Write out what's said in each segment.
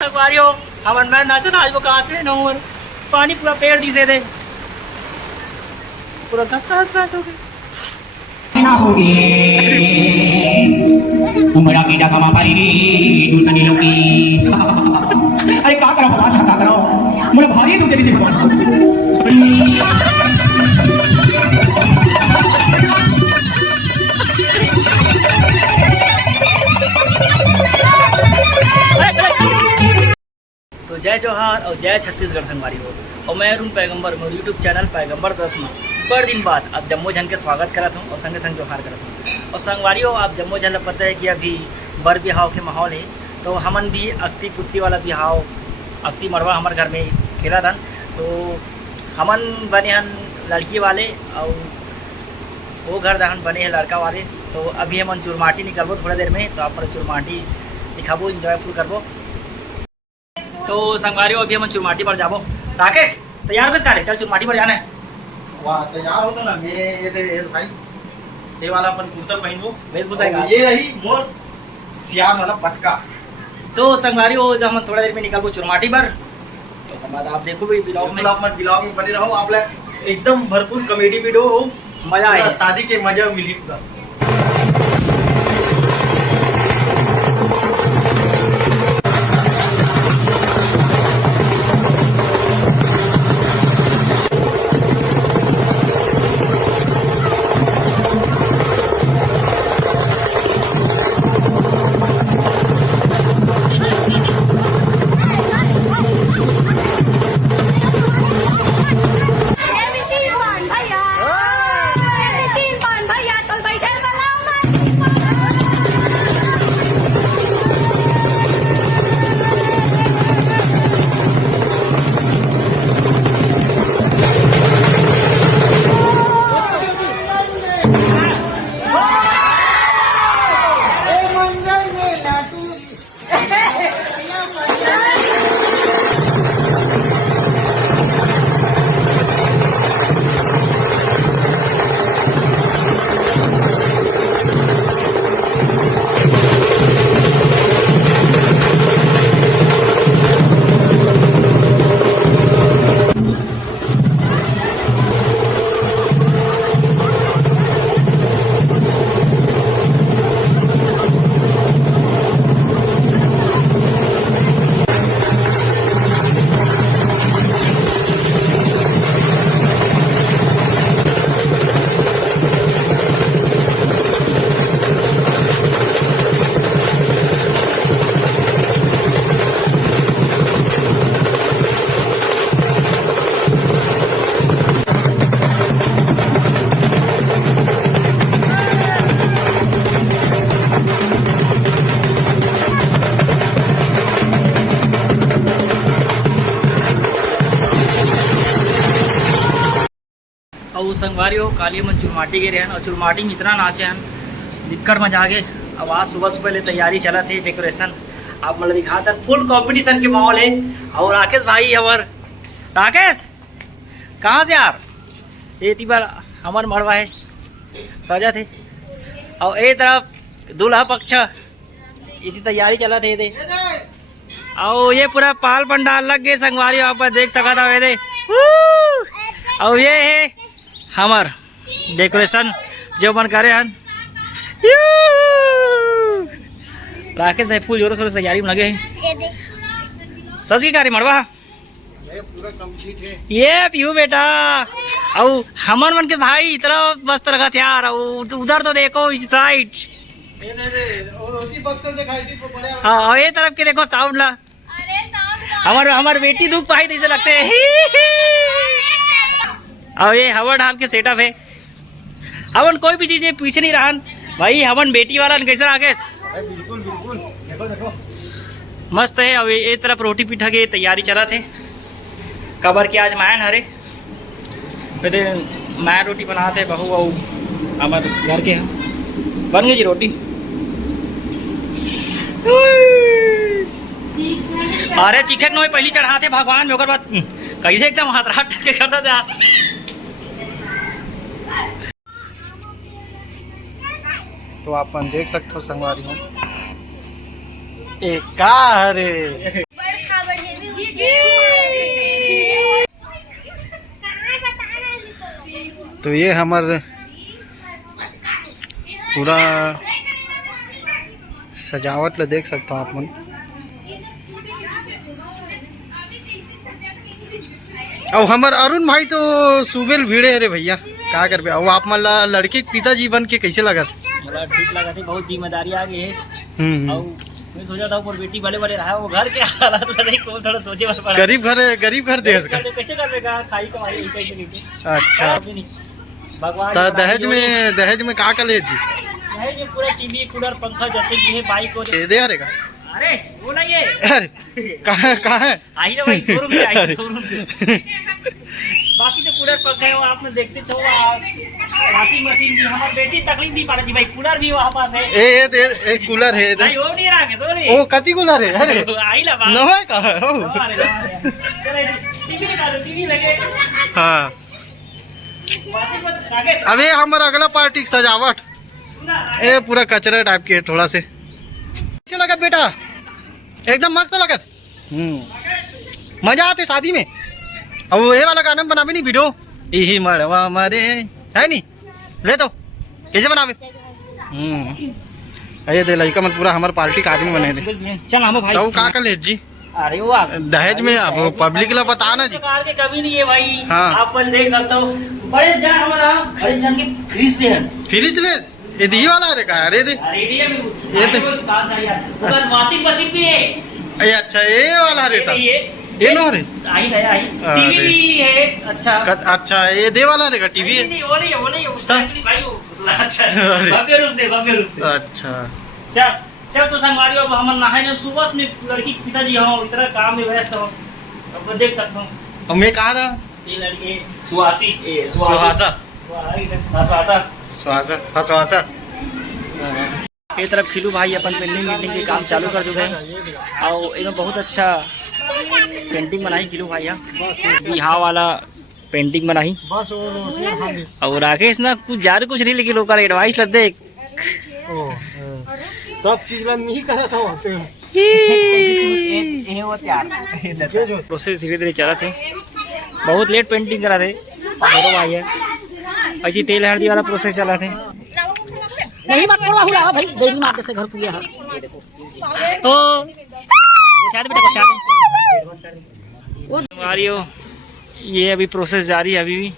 हो हमन मैं नाचन आज वो कहा थे नंबर पानी पूरा पेड़ दिसे थे पूरा सब खास हो गई ना होगी बड़ा कीड़ा कमा पारी रे दूर तनी लोगी अरे का करो भगवान का करो मेरा भाई तू तेरी से भगवान तो जय जोहार और जय छत्तीसगढ़ संगवारी हो और मैं अरुण पैगंबर मोर यूट्यूब चैनल पैगंबर 10 में बड़ दिन बाद अब जम्मो जन के स्वागत करत हूँ और संगे संग जोहार करत हूँ। और संगवारी हो आप जम्मो जन पता है कि अभी बर बिहाव के माहौल है, तो हमन भी अक्ति पुत्री वाला बिहाव अक्ति मरवा हमारे घर में खेला था। तो हमन बने हन लड़की वाले और वो घर दहन बने हैं लड़का वाले। तो अभी हमन चुरमाटी निकलबो थोड़ा देर में, तो आप चुरमाटी दिखाबो, इंजॉयफुल करबो। तो संगवारी अभी हम चुरमाटी पर जाबो। राकेश तैयार किस करे? चल चुरमाटी पर जाना है। वाह तैयार हो तो ना मेरे भाई ये वाला अपन कुर्ता पहनबो वेशभूषा ये रही मोर सियार वाला पटका। तो संगवारी हो हम थोड़ा देर में निकलबो चुरमाटी पर, तो बाद आप देखो भी ब्लॉग में ब्लॉग में बने रहो। आप एकदम भरपूर कॉमेडी वीडियो हो, मजा आए, शादी के मजा मिली पूरा। और संगवारी हो काली मन चुरमाटी गे रहन और चुरमाटी में इतना नाचे हन दिक्कत मजा आगे। अब आज सुबह सुबह ले तैयारी चला थी, डेकोरेशन आप मतलब दिखा था, फुल कंपटीशन के माहौल है। और राकेश भाई हमार राकेश कहाँ से यार ये बार हमार मरवा है सजा थे। और एक तरफ दूल्हा पक्ष इतनी तैयारी चला थे दे। और ये पूरा पाल पंडाल लग गए संगवारी, आप देख सका था वे दे। और ये है हमार डेकोरेशन जो मन करे हन। राकेश भाई फुल जोरों से तैयारी में लगे हैं। सच की कार्य मरवा पूरा कंप्लीट है ये पीहू बेटा। और हमर मन के भाई इतना मस्त लगा था यार। उधर तो देखो इस साइड, हाँ और ये तरफ के देखो साउंड ला। हमार बेटी दुख पाई जैसे लगते हैं। और ये हवा ढाल के सेटअप है। हमन कोई भी चीज पीछे नहीं रहा भाई, हमन बेटी वाला कैसे राकेश बिल्कुल बिल्कुल देखो देखो मस्त है। अब ये तरफ रोटी पीठा के तैयारी चला थे कबर के आज मायन हरे वैसे मायन रोटी बनाते बहू बहू हमारे घर के हैं बन गई जी रोटी। अरे चिकन नोई पहली चढ़ाते भगवान में, बाद कैसे एकदम हाथ रात के करता था। तो आप देख सकते हो संगवारी हो एक कार तो ये हमार पूरा सजावट ला देख सकते हो आप मन। और हमार अरुण भाई तो सुबेल भिड़े रे भैया का करबे। और आप मन ला लड़के के पिताजी बन के कैसे लगा? मतलब ठीक लगा थी, बहुत जिम्मेदारी आ गई है। और मैं सोचा था ऊपर बेटी बड़े बड़े रहा, वो घर के हालात नहीं को थोड़ा सोचे बस पड़ा। गरीब घर देश का कैसे करबेगा, खाई कमाई कैसे लेके। अच्छा भगवान तो दहेज में का ले जी? दहेज में पूरा टीवी कूलर पंखा जैसे भी है, बाइक और दे आरेगा। अरे वो नहीं है, अरे कहाँ है? आई ना भाई, शोरूम से आई, शोरूम से। बाकी तो कूलर पंखा है वो आपने देखते थे, वॉशिंग मशीन भी हमारी बेटी तकलीफ नहीं पा रही भाई, कूलर भी वहाँ पास है। ए कूलर है भाई वो नहीं रहा के सॉरी। ओ कति कूलर है? अरे आई ला बात नवा का है ओ। चलो टीवी निकालो, टीवी लगे। हाँ वॉशिंग मशीन आगे अबे हमारा अगला पार्टी की सजावट ए पूरा कचरा टाइप के थोड़ा से कैसे लगत बेटा? एकदम मस्त लगत। मजा आते शादी में। अब ये वाला गाना बनावे नहीं वीडियो यही मड़वा मारे है नहीं ले तो कैसे बनावे? अरे दे लड़का मत पूरा हमारे पार्टी का आदमी बने थे। चल हम भाई तो का कर ले जी? अरे वो दहेज में अब पब्लिक ला बताना जी। प्रकार के कभी नहीं है भाई। हाँ। आप पर देख सकते हो बड़े जान हमारा बड़े जान की फ्रिज दे फ्रिज ले ये दी वाला अरे का अरे दे ये तो दुकान से आया, उधर वॉशिंग मशीन भी है। अरे अच्छा ये वाला रहता ये नो रे आई नया आई टीवी भी है। अच्छा अच्छा ये दे वाला रहेगा टीवी है? नहीं वो नहीं उस टाइम नहीं भाई वो। अच्छा भव्य रूप से अच्छा चल चल तो संगवारी अब हम नहाए ना सुबह में लड़की के पिताजी हो इतना काम में व्यस्त हो, अब देख सकता हूँ। और मैं कहाँ रहा? ये लड़की सुहासी सुहासा सुहासा ये तरफ खिलू भाई अपन पेंटिंग के काम चालू कर चुके हैं और इन्होंने बहुत अच्छा पेंटिंग बनाई खिलू भाई बिहार वाला पेंटिंग बनाई। और राकेश ना कुछ ज़्यादा कुछ नहीं लेकिन लोग एडवाइस ला देख सब चीज ला नहीं करा था प्रोसेस धीरे धीरे चला थे, बहुत लेट पेंटिंग करा थे मेरे भाई है। ऐसी तेल हल्दी वाला प्रोसेस चला थे। नहीं मत थोड़ा हुआ भाई देरी मार देते घर पूरा है। ओ उठा दे बेटा उठा दे। ये अभी प्रोसेस जारी है अभी भी।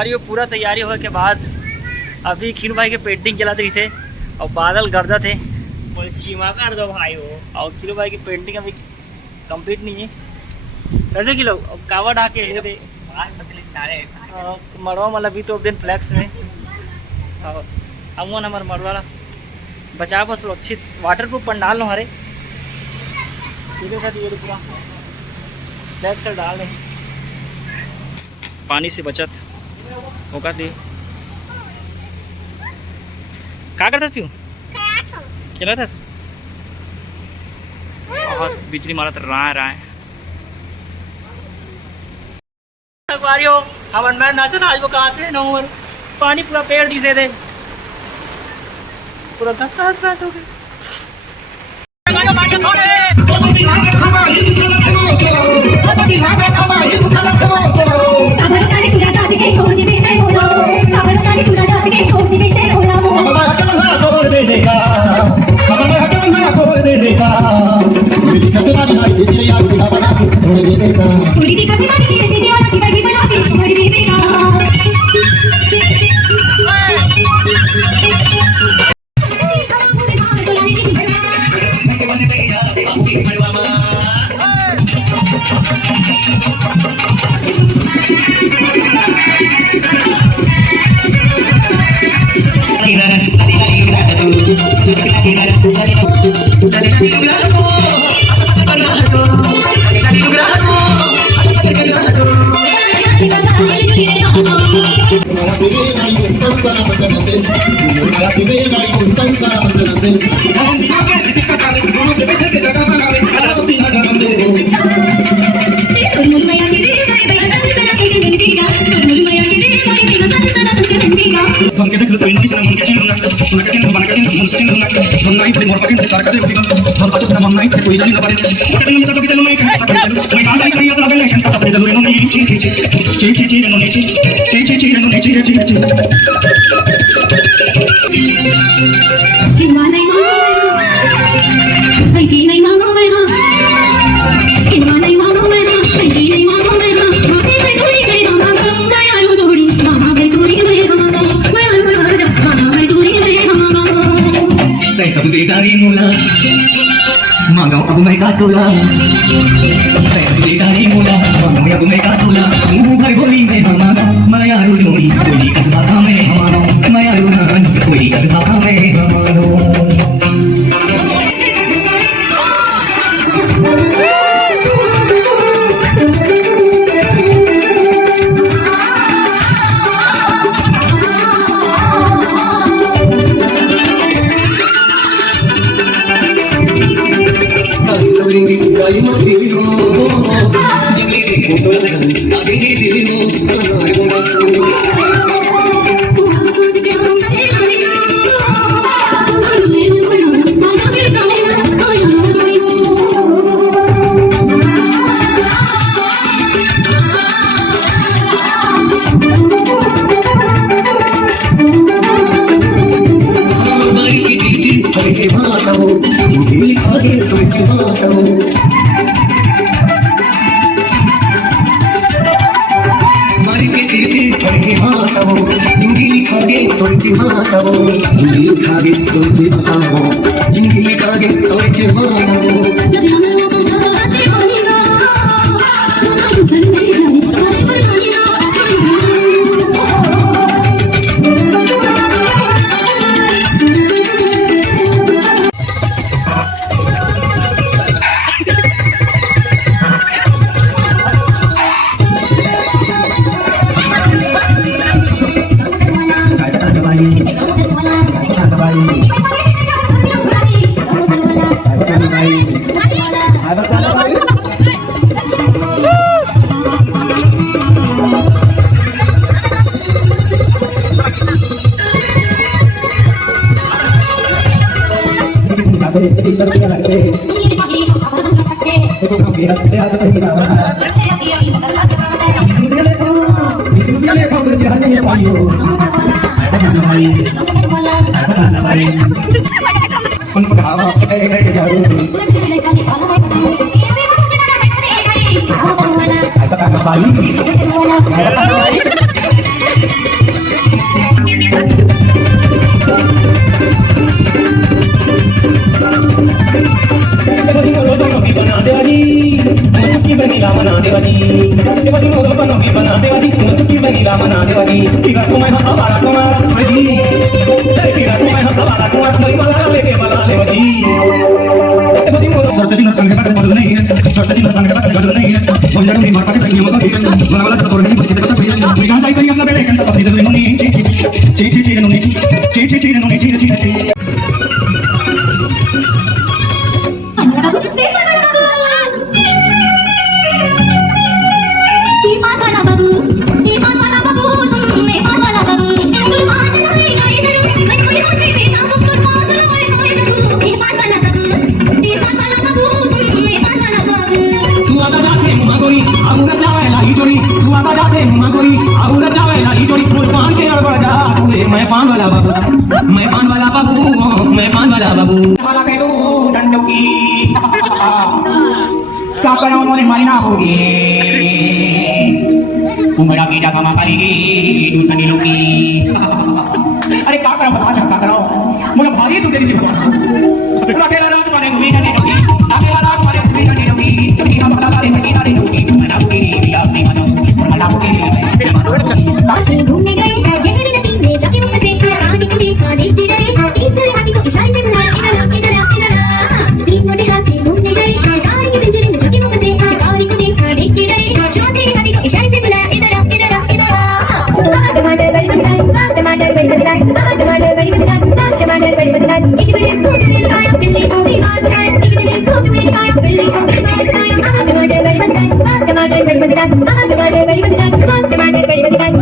संगवारी पूरा तैयारी होने के बाद अभी खीनू भाई के पेंटिंग चला रही से और बादल गरजा थे चीमा कर दो भाई हो। और खीनू भाई की पेंटिंग अभी कंप्लीट नहीं है। कैसे किलो कावा ढा के ले दे मरवा मतलब भी तो दिन फ्लैक्स में और अमन हमारे मरवाला बचाव सुरक्षित वाटर प्रूफ पंडाल लो हमारे ठीक है सर। ये पूरा बैक से डाल रहे पानी से बचत होगा लिए क्या करता पियो क्या था बहुत बिजली मारा तो रहा है हो हवन मैं नाचन आज वो कहा थे ना पानी पूरा पेड़ दिसे थे पूरा सब खास हो Magaw ako may katula Hindi tari mula Magaw ako may katula Umuhay huli may hamano Mayaro nuri Huli ka sa baka may hamano Mayaro na Huli ka sa baka may hamano मैं पान वाला बाबू, मैं पान वाला बाबू, मैं पान वाला बाबू। वाला कह दो डंडों की क्या करो मोरे मरना होगी उमड़ा की जगह मा करेगी दूर कनी लोगी अरे क्या करो बता क्या करो मुझे भारी तू तेरी से बता पूरा तेरा रात मारे घूमी नहीं लोगी अकेला रात मारे घूमी नहीं लोगी तुम हम बता मारे नहीं नहीं लोगी मना होगी या नहीं मना होगी घूमने गए ये मेरी नदी में जाके वो फंसे कहानी को देखा देखते रहे तीसरे हाथी को इशारे से बुलाया इधर आ इधर आ इधर आ तीन मोटे हाथी घूमने गए शिकारी के पिंजरे में जाके वो फंसे शिकारी को देखा देखते रहे चौथे हाथी को इशारे से बुलाया इधर आ इधर आ इधर आ टमाटर बड़ी मजेदार टमाटर बड़ी मजेदार टमाटर बड़ी मजेदार टमाटर बड़ी मजेदार एक दिन इसको चुने लगाया बिल्ली को भी मार खाया एक दिन इसको चुने लगाया बिल्ली को भी मार खाया टमाटर बड़ी मजेदार टमाटर बड़ी मजेदार टमाटर बड़ी मजेदार टमाटर बड़ी मजेदार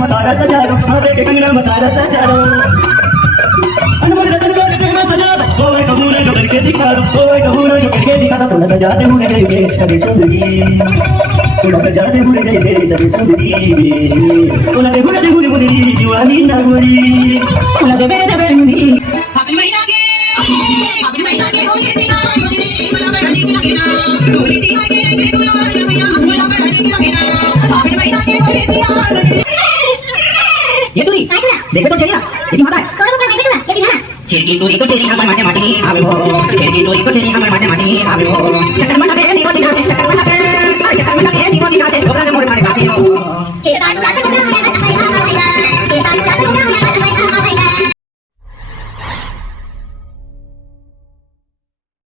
मतारा सजारो हाथे के कंगना मतारा सजारो अनमोल रतन को रतन में सजा दो ओए कबूरे जो करके दिखा दो ओए कबूरे जो करके दिखा दो थोड़ा सजाते हुए जैसे सभी सुंदरी थोड़ा सजाते हुए जैसे सभी सुंदरी थोड़ा देखो मुनी दीवानी ना गोरी थोड़ा दे मेरे मुनी फागुन महीना के होली दिना गुलाब हनी लगेना डोली जी आगे के गुलाब भैया गुलाब हनी लगेना फागुन महीना के होली दिना ये टूरी देखो तो चलिया ये माता है कौन बोल रहा है ये चेरी टूरी को चेरी हमर माटे माटी आवे हो चेरी टूरी को चेरी हमर माटे माटी आवे हो चक्कर माटा